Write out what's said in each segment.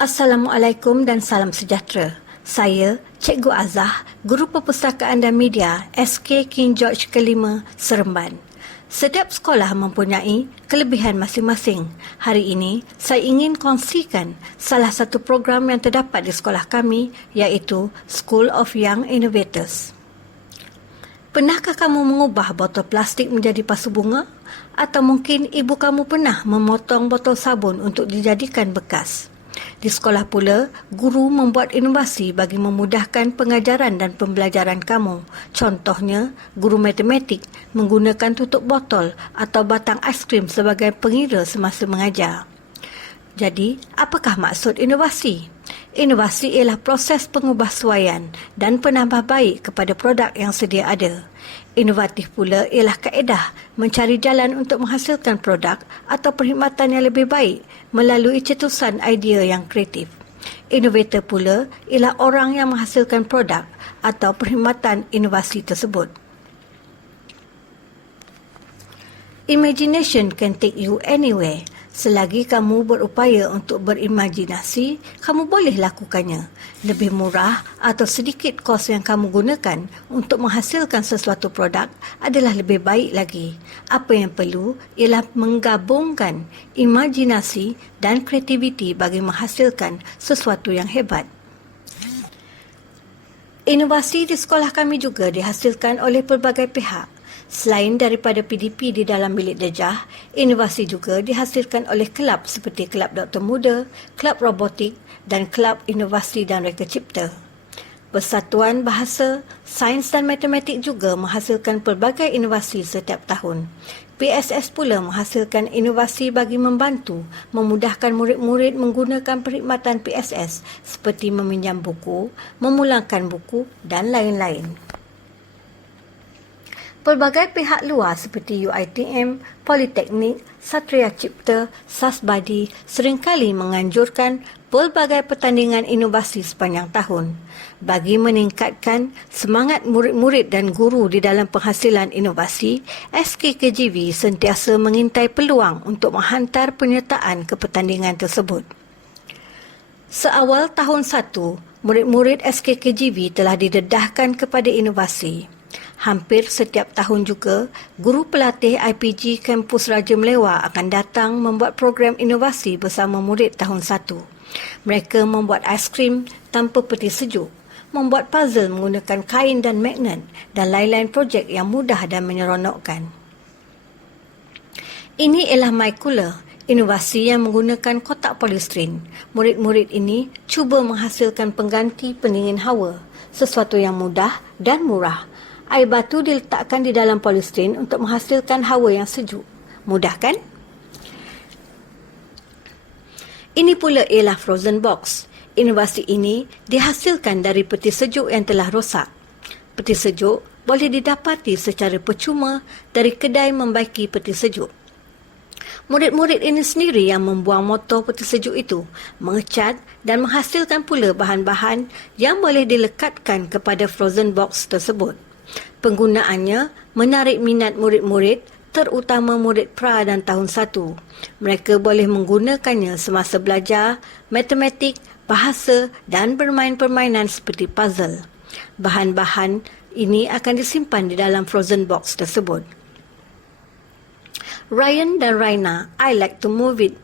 Assalamualaikum dan salam sejahtera. Saya, Cikgu Azah, Guru Perpustakaan dan Media SK King George ke-5, Seremban. Setiap sekolah mempunyai kelebihan masing-masing. Hari ini, saya ingin kongsikan salah satu program yang terdapat di sekolah kami, iaitu School of Young Innovators. Pernahkah kamu mengubah botol plastik menjadi pasu bunga? Atau mungkin ibu kamu pernah memotong botol sabun untuk dijadikan bekas? Di sekolah pula, guru membuat inovasi bagi memudahkan pengajaran dan pembelajaran kamu. Contohnya, guru matematik menggunakan tutup botol atau batang aiskrim sebagai pengira semasa mengajar. Jadi, apakah maksud inovasi? Inovasi ialah proses pengubahsuaian dan penambahbaik kepada produk yang sedia ada. Inovatif pula ialah kaedah mencari jalan untuk menghasilkan produk atau perkhidmatan yang lebih baik melalui cetusan idea yang kreatif. Inovator pula ialah orang yang menghasilkan produk atau perkhidmatan inovasi tersebut. Imagination can take you anywhere. Selagi kamu berupaya untuk berimajinasi, kamu boleh lakukannya. Lebih murah atau sedikit kos yang kamu gunakan untuk menghasilkan sesuatu produk adalah lebih baik lagi. Apa yang perlu ialah menggabungkan imajinasi dan kreativiti bagi menghasilkan sesuatu yang hebat. Inovasi di sekolah kami juga dihasilkan oleh pelbagai pihak. Selain daripada PDP di dalam bilik darjah, inovasi juga dihasilkan oleh kelab seperti Kelab Doktor Muda, Kelab Robotik dan Kelab Inovasi dan Reka Cipta. Persatuan Bahasa, Sains dan Matematik juga menghasilkan pelbagai inovasi setiap tahun. PSS pula menghasilkan inovasi bagi membantu memudahkan murid-murid menggunakan perkhidmatan PSS seperti meminjam buku, memulangkan buku dan lain-lain. Pelbagai pihak luar seperti UiTM, Politeknik, Satria Cipta, Sasbadi seringkali menganjurkan pelbagai pertandingan inovasi sepanjang tahun. Bagi meningkatkan semangat murid-murid dan guru di dalam penghasilan inovasi, SKKGV sentiasa mengintai peluang untuk menghantar penyertaan ke pertandingan tersebut. Seawal tahun 1, murid-murid SKKGV telah didedahkan kepada inovasi. Hampir setiap tahun juga, guru pelatih IPG Kampus Raja Melewa akan datang membuat program inovasi bersama murid tahun 1. Mereka membuat aiskrim tanpa peti sejuk, membuat puzzle menggunakan kain dan magnet dan lain-lain projek yang mudah dan menyeronokkan. Ini ialah MyCooler, inovasi yang menggunakan kotak polistiren. Murid-murid ini cuba menghasilkan pengganti pendingin hawa, sesuatu yang mudah dan murah. Air batu diletakkan di dalam polistiren untuk menghasilkan hawa yang sejuk. Mudah kan? Ini pula ialah frozen box. Inovasi ini dihasilkan dari peti sejuk yang telah rosak. Peti sejuk boleh didapati secara percuma dari kedai membaiki peti sejuk. Murid-murid ini sendiri yang membuang motor peti sejuk itu, mengecat dan menghasilkan pula bahan-bahan yang boleh dilekatkan kepada frozen box tersebut. Penggunaannya menarik minat murid-murid, terutama murid pra dan tahun 1. Mereka boleh menggunakannya semasa belajar matematik, bahasa dan bermain permainan seperti puzzle. Bahan-bahan ini akan disimpan di dalam frozen box tersebut. Ryan dan Raina, I Like to Move It,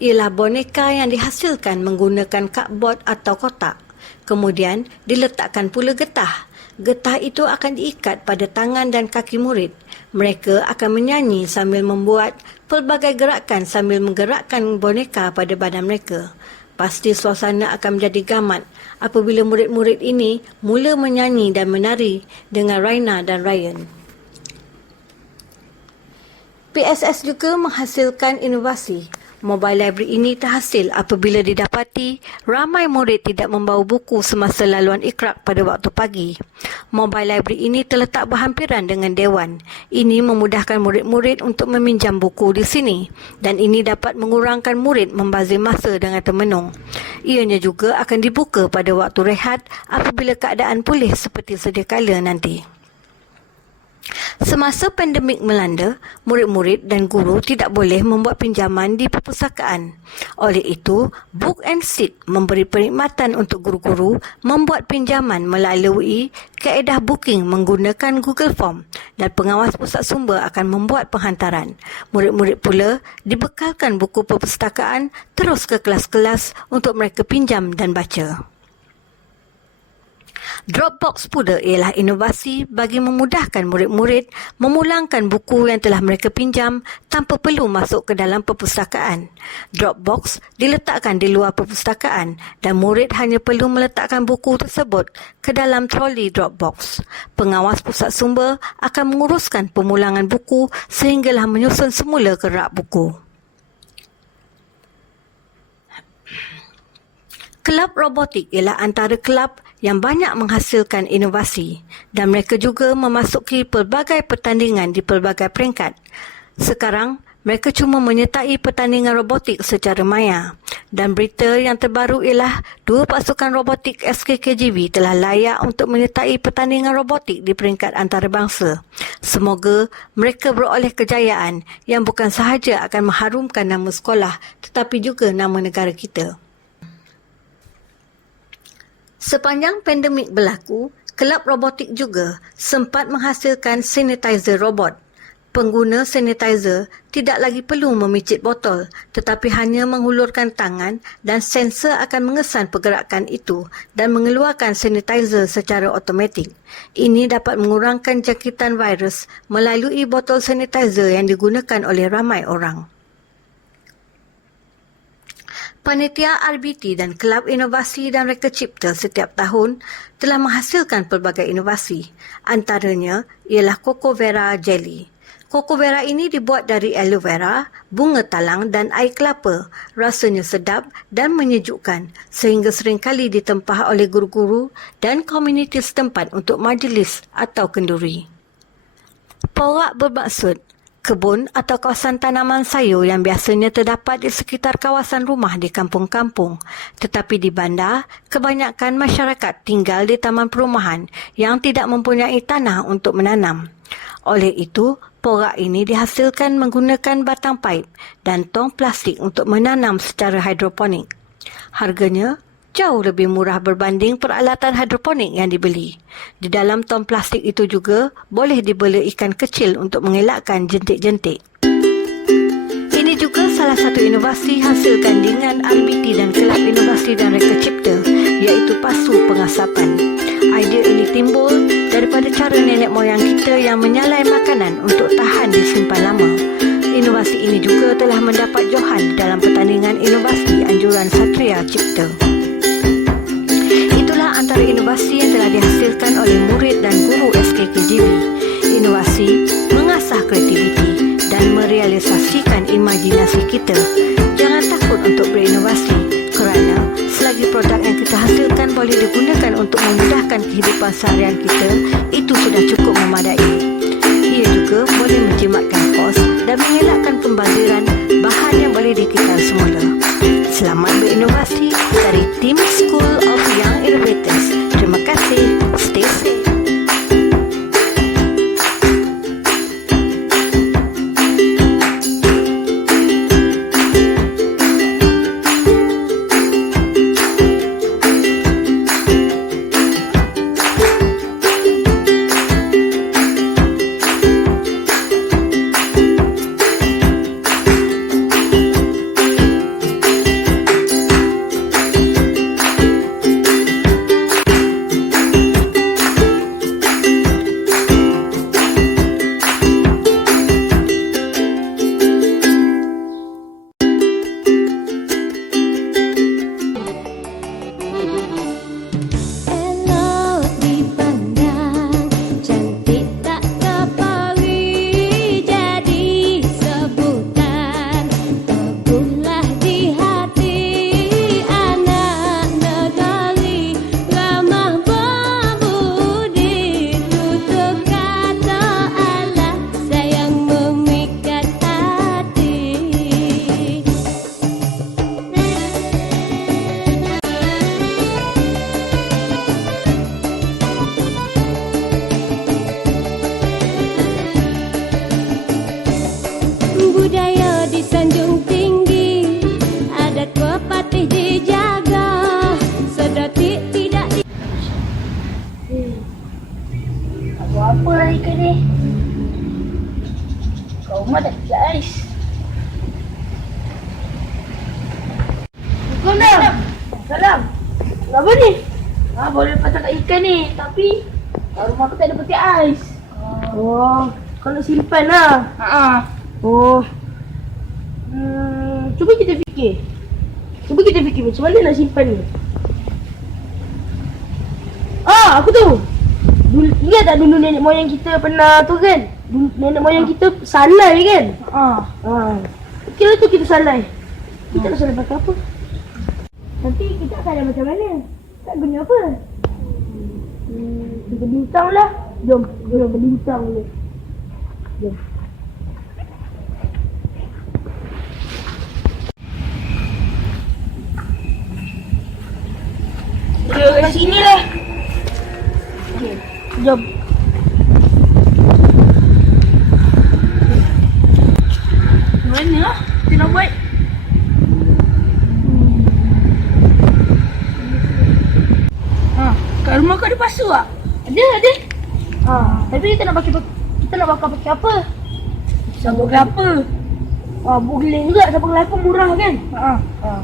ialah boneka yang dihasilkan menggunakan cardboard atau kotak. Kemudian diletakkan pula getah. Getah itu akan diikat pada tangan dan kaki murid. Mereka akan menyanyi sambil membuat pelbagai gerakan sambil menggerakkan boneka pada badan mereka. Pasti suasana akan menjadi gamat apabila murid-murid ini mula menyanyi dan menari dengan Raina dan Ryan. PSS juga menghasilkan inovasi. Mobile library ini terhasil apabila didapati ramai murid tidak membawa buku semasa laluan ikrak pada waktu pagi. Mobile library ini terletak berhampiran dengan dewan. Ini memudahkan murid-murid untuk meminjam buku di sini dan ini dapat mengurangkan murid membazir masa dengan termenung. Ianya juga akan dibuka pada waktu rehat apabila keadaan pulih seperti sedia kala nanti. Semasa pandemik melanda, murid-murid dan guru tidak boleh membuat pinjaman di perpustakaan. Oleh itu, Book and Sit memberi perkhidmatan untuk guru-guru membuat pinjaman melalui kaedah booking menggunakan Google Form dan pengawas pusat sumber akan membuat penghantaran. Murid-murid pula dibekalkan buku perpustakaan terus ke kelas-kelas untuk mereka pinjam dan baca. Dropbox pula ialah inovasi bagi memudahkan murid-murid memulangkan buku yang telah mereka pinjam tanpa perlu masuk ke dalam perpustakaan. Dropbox diletakkan di luar perpustakaan dan murid hanya perlu meletakkan buku tersebut ke dalam troli Dropbox. Pengawas pusat sumber akan menguruskan pemulangan buku sehinggalah menyusun semula ke rak buku. Kelab robotik ialah antara kelab yang banyak menghasilkan inovasi dan mereka juga memasuki pelbagai pertandingan di pelbagai peringkat. Sekarang, mereka cuma menyertai pertandingan robotik secara maya. Dan berita yang terbaru ialah 2 pasukan robotik SKKGV telah layak untuk menyertai pertandingan robotik di peringkat antarabangsa. Semoga mereka beroleh kejayaan yang bukan sahaja akan mengharumkan nama sekolah tetapi juga nama negara kita. Sepanjang pandemik berlaku, kelab robotik juga sempat menghasilkan sanitizer robot. Pengguna sanitizer tidak lagi perlu memicit botol tetapi hanya menghulurkan tangan dan sensor akan mengesan pergerakan itu dan mengeluarkan sanitizer secara automatik. Ini dapat mengurangkan jangkitan virus melalui botol sanitizer yang digunakan oleh ramai orang. Panitia RBT dan Kelab Inovasi dan Reka Cipta setiap tahun telah menghasilkan pelbagai inovasi. Antaranya ialah Coco Vera Jelly. Coco Vera ini dibuat dari aloe vera, bunga talang dan air kelapa. Rasanya sedap dan menyejukkan sehingga seringkali ditempah oleh guru-guru dan komuniti setempat untuk majlis atau kenduri. Porak bermaksud kebun atau kawasan tanaman sayur yang biasanya terdapat di sekitar kawasan rumah di kampung-kampung. Tetapi di bandar, kebanyakan masyarakat tinggal di taman perumahan yang tidak mempunyai tanah untuk menanam. Oleh itu, porak ini dihasilkan menggunakan batang paip dan tong plastik untuk menanam secara hidroponik. Harganya jauh lebih murah berbanding peralatan hidroponik yang dibeli. Di dalam tong plastik itu juga boleh dibela ikan kecil untuk mengelakkan jentik-jentik. Ini juga salah satu inovasi hasil gandingan RBT dan Kelab Inovasi dan Reka Cipta, iaitu pasu pengasapan. Idea ini timbul daripada cara nenek moyang kita yang menyalai makanan untuk tahan disimpan lama. Inovasi ini juga telah mendapat johan dalam pertandingan inovasi anjuran Satria Cipta. Itulah antara inovasi yang telah dihasilkan oleh murid dan guru SKKGV. Inovasi mengasah kreativiti dan merealisasikan imajinasi kita. Jangan takut untuk berinovasi kerana selagi produk yang kita hasilkan boleh digunakan untuk memudahkan kehidupan seharian kita, itu sudah cukup memadai. Ia juga boleh menjimatkan kos dan mengelakkan pembaziran bahan yang boleh dikekal semula. Selamat berinovasi dari tim School of Young Innovators. Terima kasih. Stay safe. lah ikan ni. Kau rumah tak ada ais. Assalamualaikum. Salam. Apa ni? Boleh patah kat ikan ni. Tapi kat rumah aku tak ada peti ais. Oh, kau nak simpan lah. Oh. Cuba kita fikir. Macam mana nak simpan ni? Aku tahu. Ingat tak dulu nenek moyang kita pernah tu kan? Nenek moyang kita salai kan? Kira tu kita salai. Kita nak salai pakai apa? Nanti kita akan ada macam mana? Tak guna apa? Kita bintang lah. Jom berbintang dulu. Jom. Kat sini lah. Okay, jom. Mana lah kita nak buat? Kat rumah kau ada pasu tak? Ada. Tapi kita nak pakai apa? Sabuk kelapa. Boleh juga sabuk kelapa murah kan?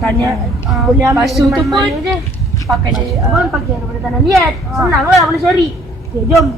Tanya boleh ambil pasu tu pun je. Pakai daripada tanah liat. Senang lah boleh cari. Okay, jom.